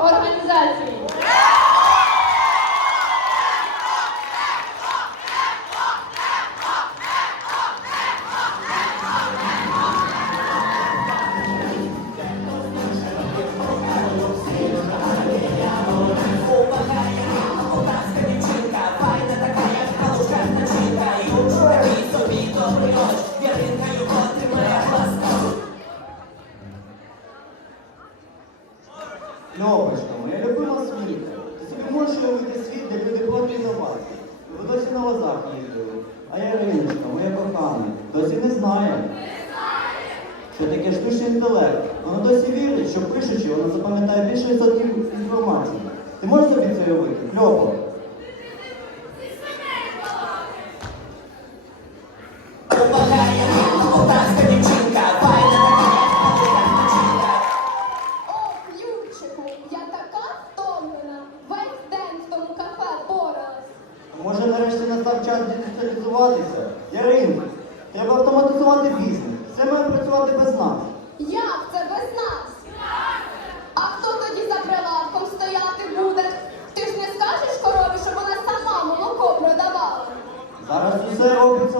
організації. Льовочка, моя любима світа. Ти собі можеш уявити світ, де люди проти за вас. Ви досі на лозах їздили. А я Іриночка, моя кохана, досі не знає. Що таке штучний інтелект? Вона досі вірить, що пишучи, вона запам'ятає більше відсотків інформації. Ти можеш собі це уявити? Кльово. Настав час діджиталізуватися? Яринко, треба автоматизувати бізнес. Все має працювати без нас. Як це без нас? А хто тоді за прилавком стояти буде? Ти ж не скажеш корові, щоб вона сама молоко продавала? Зараз усе робиться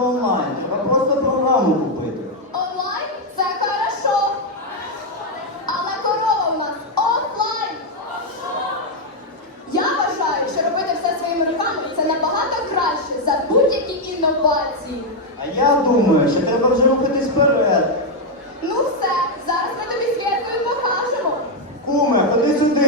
інновації. А я думаю, що треба вже рухатись вперед. Ну все, зараз ми тобі святкою покажемо. Куме, ходи сюди.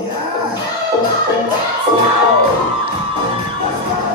Yeah. Let's go. Let's go.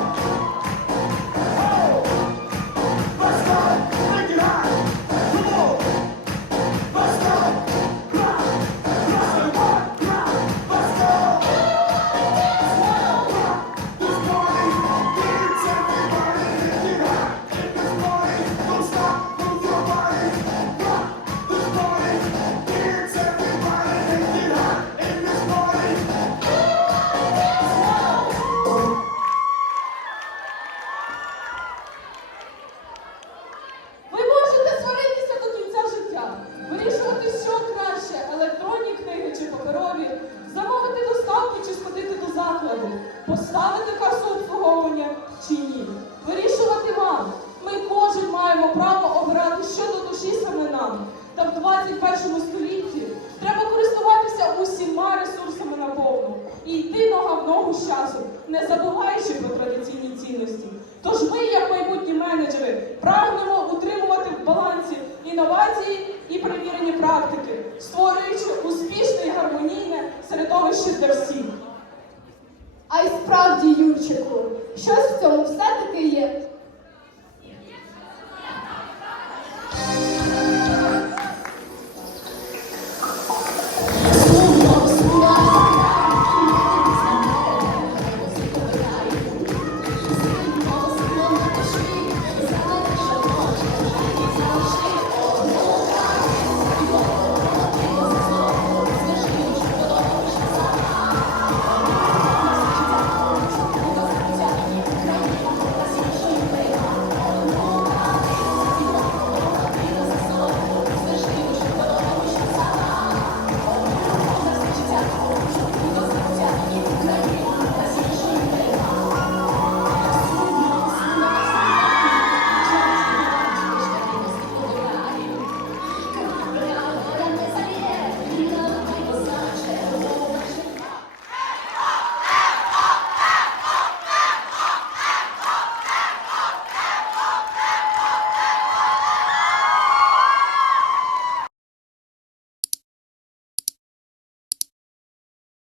21 столітті треба користуватися усіма ресурсами наповну і йти нога в ногу з часом, не забуваючи про традиційні цінності. Тож ми, як майбутні менеджери, прагнемо утримувати в балансі інновації і перевірені практики, створюючи успішне і гармонійне середовище для всіх. А й справді, Юрчику, щось в цьому все-таки.